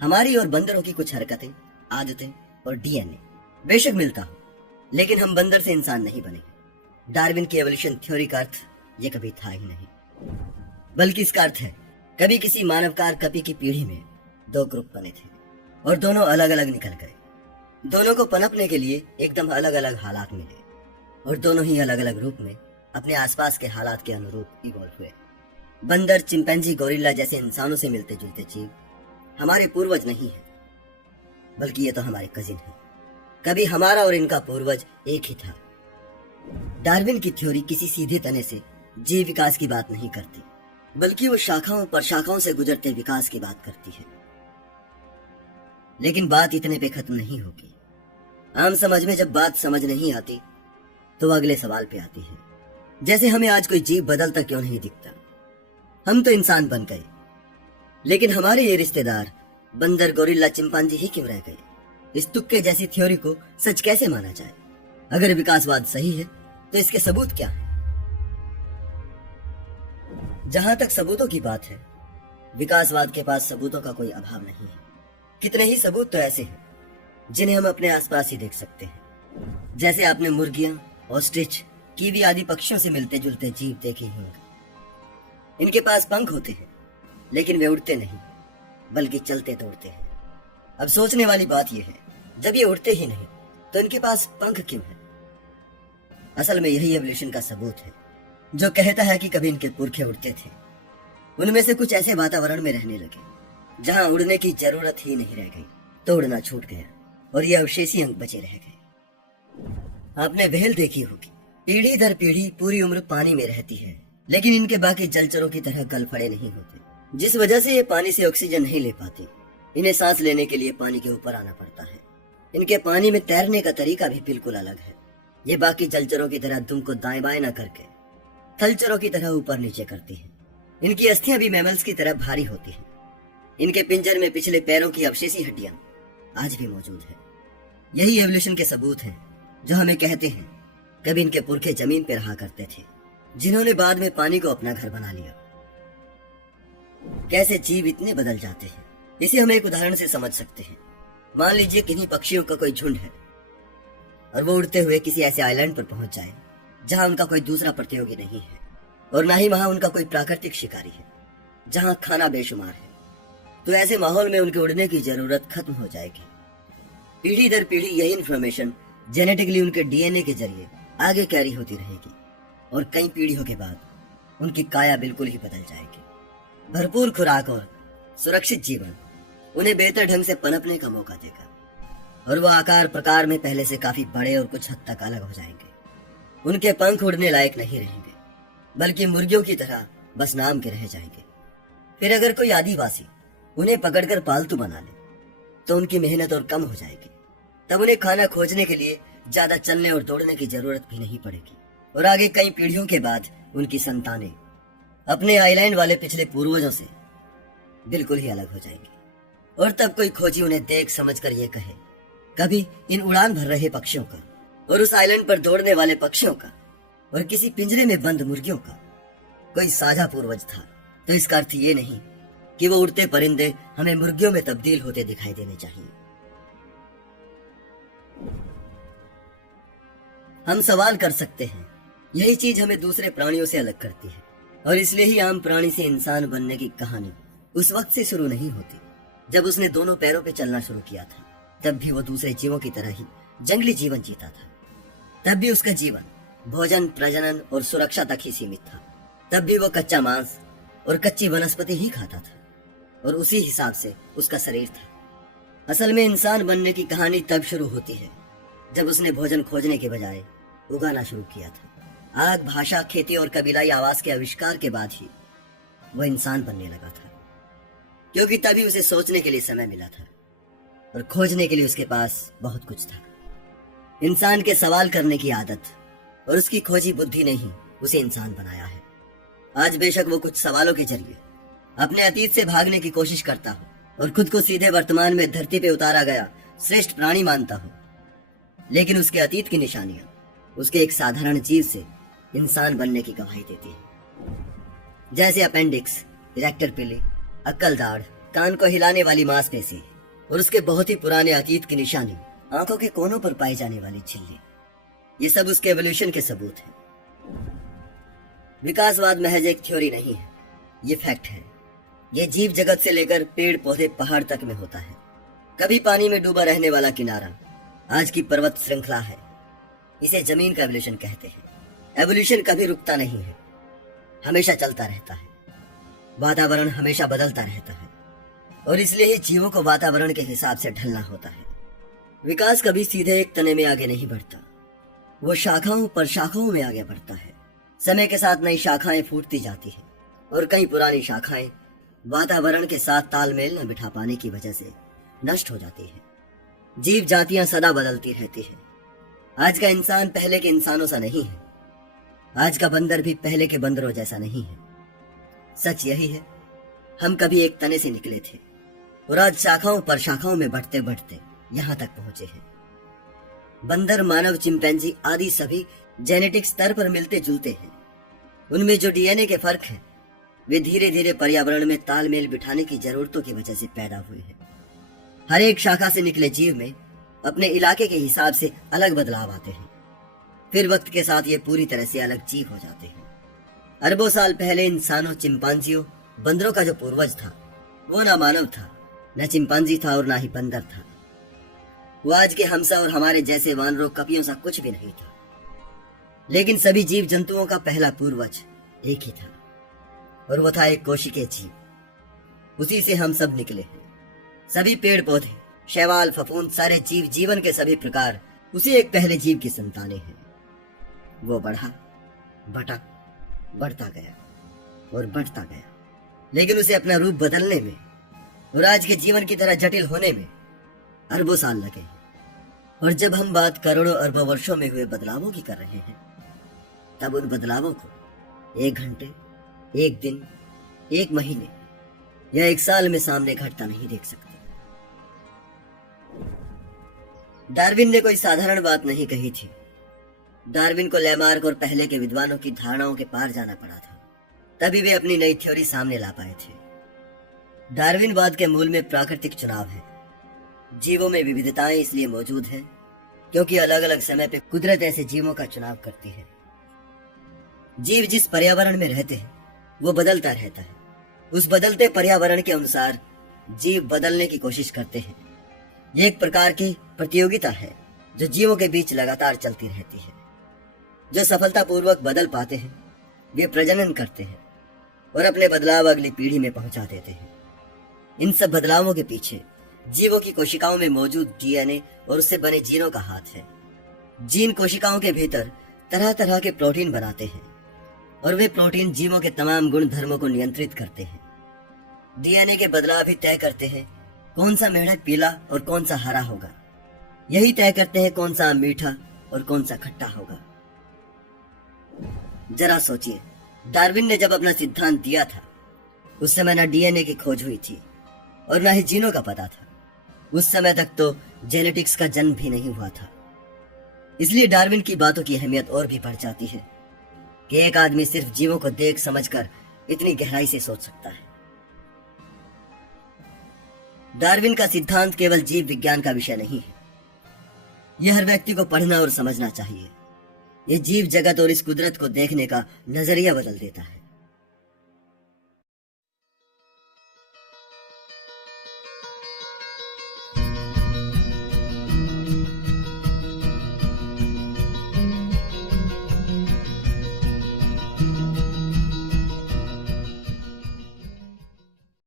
हमारी और बंदरों की कुछ हरकतें, आदतें और डीएनए बेशक मिलता हो, लेकिन हम बंदर से इंसान नहीं बने। डार्विन की एवोल्यूशन थ्योरी का अर्थ ये कभी था ही नहीं, बल्कि इसका अर्थ है कभी किसी मानवकार कपी की पीढ़ी में दो ग्रुप बने थे और दोनों अलग अलग निकल गए। दोनों को पनपने के लिए एकदम अलग अलग हालात मिले और दोनों ही अलग अलग रूप में अपने आसपास के हालात के अनुरूप इवॉल्व हुए। बंदर, चिंपैंजी, गोरिल्ला जैसे इंसानों से मिलते जुलते जीव हमारे पूर्वज नहीं है, बल्कि ये तो हमारे कजिन है। कभी हमारा और इनका पूर्वज एक ही था। डार्विन की थ्योरी किसी सीधे तने से जीव विकास की बात नहीं करती, बल्कि वो शाखाओं पर शाखाओं से गुजरते विकास की बात करती है। लेकिन बात इतने पे खत्म नहीं होगी। आम समझ में जब बात समझ नहीं आती तो अगले सवाल पे आती है, जैसे हमें आज कोई जीव बदलता क्यों नहीं दिखता। हम तो इंसान बन गए, लेकिन हमारे ये रिश्तेदार बंदर, गोरिल्ला, चिंपांजी ही क्यों रह गए। इस तुक्के जैसी थ्योरी को सच कैसे माना जाए। अगर विकासवाद सही है तो इसके सबूत क्या है। जहां तक सबूतों की बात है, विकासवाद के पास सबूतों का कोई अभाव नहीं है। कितने ही सबूत तो ऐसे हैं जिन्हें हम अपने आसपास ही देख सकते हैं। जैसे आपने मुर्गियां, ऑस्ट्रिच, कीवी आदि पक्षियों से मिलते जुलते जीव देखे होंगे। इनके पास पंख होते हैं, लेकिन वे उड़ते नहीं, बल्कि चलते दौड़ते हैं। अब सोचने वाली बात यह है, जब ये उड़ते ही नहीं तो इनके पास पंख क्यों है। असल में यही एवोल्यूशन का सबूत है, जो कहता है कि कभी इनके पुरखे उड़ते थे। उनमें से कुछ ऐसे वातावरण में रहने लगे जहां उड़ने की जरूरत ही नहीं रह गई, तो उड़ना छूट गया और ये अवशेषी अंग बचे रह गए। आपने व्हेल देखी होगी, पीढ़ी दर पीढ़ी पूरी उम्र पानी में रहती है, लेकिन इनके बाकी जलचरों की तरह गलफड़े नहीं होते, जिस वजह से ये पानी से ऑक्सीजन नहीं ले पाती। इन्हें सांस लेने के लिए पानी के ऊपर आना पड़ता है। इनके पानी में तैरने का तरीका भी बिल्कुल अलग है। ये बाकी जलचरों की तरह दुम को दाएं बाएं न करके थलचरों की तरह ऊपर नीचे करती है। इनकी अस्थियां भी मैमल्स की तरह भारी होती हैं। इनके पिंजर में पिछले पैरों की अवशेषी हड्डियां आज भी मौजूद है। यही एवोल्यूशन के सबूत हैं जो हमें कहते हैं कभी इनके पुरखे जमीन पर रहा करते थे, जिन्होंने बाद में पानी को अपना घर बना लिया। कैसे जीव इतने बदल जाते हैं, इसे हम एक उदाहरण से समझ सकते हैं। मान लीजिए किन्हीं पक्षियों का कोई झुंड है और वो उड़ते हुए किसी ऐसे आइलैंड पर पहुंच जाए जहां उनका कोई दूसरा प्रतियोगी नहीं है और ना ही वहां उनका कोई प्राकृतिक शिकारी है, जहां खाना बेशुमार है। तो ऐसे माहौल में उनके उड़ने की जरूरत खत्म हो जाएगी। पीढ़ी दर पीढ़ी यही इंफॉर्मेशन जेनेटिकली उनके डीएनए के जरिए आगे कैरी होती रहेगी और कई पीढ़ियों के बाद उनकी काया बिल्कुल ही बदल जाएगी। भरपूर खुराक और सुरक्षित जीवन उन्हें बेहतर ढंग से पनपने का मौका देगा और वो आकार प्रकार में पहले से काफी बड़े और कुछ हद तक अलग हो जाएंगे। उनके पंख उड़ने लायक नहीं रहेंगे, बल्कि मुर्गियों की तरह बस नाम के रह जाएंगे। फिर अगर कोई आदिवासी उन्हें पकड़कर पालतू बना ले तो उनकी मेहनत और कम हो जाएगी। तब उन्हें खाना खोजने के लिए ज्यादा चलने और दौड़ने की जरूरत भी नहीं पड़ेगी और आगे कई पीढ़ियों के बाद उनकी संतानें अपने आइलैंड वाले पिछले पूर्वजों से बिल्कुल ही अलग हो जाएंगी। और तब कोई खोजी उन्हें देख समझकर ये कहे, कभी इन उड़ान भर रहे पक्षियों का और उस आइलैंड पर दौड़ने वाले पक्षियों का और किसी पिंजरे में बंद मुर्गियों का कोई साझा पूर्वज था, तो इसका अर्थ ये नहीं कि वो उड़ते परिंदे हमें मुर्गियों में तब्दील होते दिखाई देने चाहिए। हम सवाल कर सकते हैं, यही चीज हमें दूसरे प्राणियों से अलग करती है और इसलिए ही आम प्राणी से इंसान बनने की कहानी उस वक्त से शुरू नहीं होती जब उसने दोनों पैरों पे चलना शुरू किया था। तब भी वो दूसरे जीवों की तरह ही जंगली जीवन जीता था। तब भी उसका जीवन भोजन, प्रजनन और सुरक्षा तक ही सीमित था। तब भी वो कच्चा मांस और कच्ची वनस्पति ही खाता था और उसी हिसाब से उसका शरीर था। असल में इंसान बनने की कहानी तब शुरू होती है जब उसने भोजन खोजने के बजाय उगाना शुरू किया था। आग, भाषा, खेती और कबीलाई आवास के आविष्कार के बाद ही वो इंसान बनने लगा था, क्योंकि तभी उसे सोचने के लिए समय मिला था और खोजने के लिए उसके पास बहुत कुछ था। इंसान के सवाल करने की आदत और उसकी खोजी बुद्धि ने ही उसे इंसान बनाया है। आज बेशक वो कुछ सवालों के जरिए अपने अतीत से भागने की कोशिश करता हो और खुद को सीधे वर्तमान में धरती पे उतारा गया श्रेष्ठ प्राणी मानता हो, लेकिन उसके अतीत की निशानियां उसके एक साधारण जीव से इंसान बनने की गवाही देती है। जैसे अपेंडिक्स, इरेक्टर पिली, अक्कल दाढ़, कान को हिलाने वाली मांसपेशी और उसके बहुत ही पुराने अतीत की निशानी, आंखों के कोनों पर पाई जाने वाली झिल्ली, ये सब उसके एवोल्यूशन के सबूत हैं। विकासवाद महज एक थ्योरी नहीं है, ये फैक्ट है। ये जीव जगत से लेकर पेड़ पौधे पहाड़ तक में होता है। कभी पानी में डूबा रहने वाला किनारा आज की पर्वत श्रृंखला है। इसे जमीन का एवोल्यूशन कहते हैं। एवोल्यूशन कभी रुकता नहीं है, हमेशा चलता रहता है। वातावरण हमेशा बदलता रहता है और इसलिए ही जीवों को वातावरण के हिसाब से ढलना होता है। विकास कभी सीधे एक तने में आगे नहीं बढ़ता, वो शाखाओं पर शाखाओं में आगे बढ़ता है। समय के साथ नई शाखाएं फूटती जाती हैं और कई पुरानी शाखाएं वातावरण के साथ तालमेल न बिठा पाने की वजह से नष्ट हो जाती है। जीव जातियां सदा बदलती रहती है। आज का इंसान पहले के इंसानों सा नहीं है, आज का बंदर भी पहले के बंदरों जैसा नहीं है। सच यही है, हम कभी एक तने से निकले थे और आज शाखाओं पर शाखाओं में बढ़ते बढ़ते यहां तक पहुंचे हैं। बंदर, मानव, चिंपैंजी आदि सभी जेनेटिक स्तर पर मिलते जुलते हैं। उनमें जो डीएनए के फर्क हैं, वे धीरे धीरे पर्यावरण में तालमेल बिठाने की जरूरतों की वजह से पैदा हुए हैं। हर एक शाखा से निकले जीव में अपने इलाके के हिसाब से अलग बदलाव आते हैं। फिर वक्त के साथ ये पूरी तरह से अलग जीव हो जाते हैं। अरबों साल पहले इंसानों, चिंपांजियों, बंदरों का जो पूर्वज था, वो ना मानव था, न चिंपांजी था और ना ही बंदर था। वो आज के हमसा और हमारे जैसे वानरों, कपियों सा कुछ भी नहीं था। लेकिन सभी जीव जंतुओं का पहला पूर्वज एक ही था और वो था एक कोशिकीय जीव। उसी से हम सब निकले हैं। सभी पेड़ पौधे, शैवाल, फफूंद, सारे जीव, जीवन के सभी प्रकार उसी एक पहले जीव की संतानें हैं। वो बढ़ा, बटा, बढ़ता गया और बढ़ता गया, लेकिन उसे अपना रूप बदलने में और आज के जीवन की तरह जटिल होने में अरबों साल लगे हैं। और जब हम बात करोड़ों अरबों वर्षों में हुए बदलावों की कर रहे हैं, तब उन बदलावों को एक घंटे, एक दिन, एक महीने या एक साल में सामने घटता नहीं देख सकते। डार्विन ने कोई साधारण बात नहीं कही थी। डार्विन को लैमार्क और पहले के विद्वानों की धारणाओं के पार जाना पड़ा था, तभी वे अपनी नई थ्योरी सामने ला पाए थे। डार्विनवाद के मूल में प्राकृतिक चुनाव है। जीवों में विविधताएं इसलिए मौजूद हैं क्योंकि अलग अलग समय पे कुदरत ऐसे जीवों का चुनाव करती है। जीव जिस पर्यावरण में रहते हैं वो बदलता रहता है। उस बदलते पर्यावरण के अनुसार जीव बदलने की कोशिश करते हैं। ये एक प्रकार की प्रतियोगिता है जो जीवों के बीच लगातार चलती रहती है। जो सफलतापूर्वक बदल पाते हैं वे प्रजनन करते हैं और अपने बदलाव अगली पीढ़ी में पहुंचा देते हैं। इन सब बदलावों के पीछे जीवों की कोशिकाओं में मौजूद डीएनए और उससे बने जीनों का हाथ है। जीन कोशिकाओं के भीतर तरह तरह के प्रोटीन बनाते हैं और वे प्रोटीन जीवों के तमाम गुण धर्मों को नियंत्रित करते हैं। डीएनए के बदलाव भी तय करते हैं कौन सा मेढक पीला और कौन सा हरा होगा। यही तय करते हैं कौन सा मीठा और कौन सा खट्टा होगा। जरा सोचिए, डार्विन ने जब अपना सिद्धांत दिया था उस समय न डीएनए की खोज हुई थी और न ही जीनों का पता था। उस समय तक तो जेनेटिक्स का जन्म भी नहीं हुआ था। इसलिए डार्विन की बातों की अहमियत और भी बढ़ जाती है कि एक आदमी सिर्फ जीवों को देख समझकर इतनी गहराई से सोच सकता है। डार्विन का सिद्धांत केवल जीव विज्ञान का विषय नहीं है। यह हर व्यक्ति को पढ़ना और समझना चाहिए। ये जीव जगत और इस कुदरत को देखने का नजरिया बदल देता है।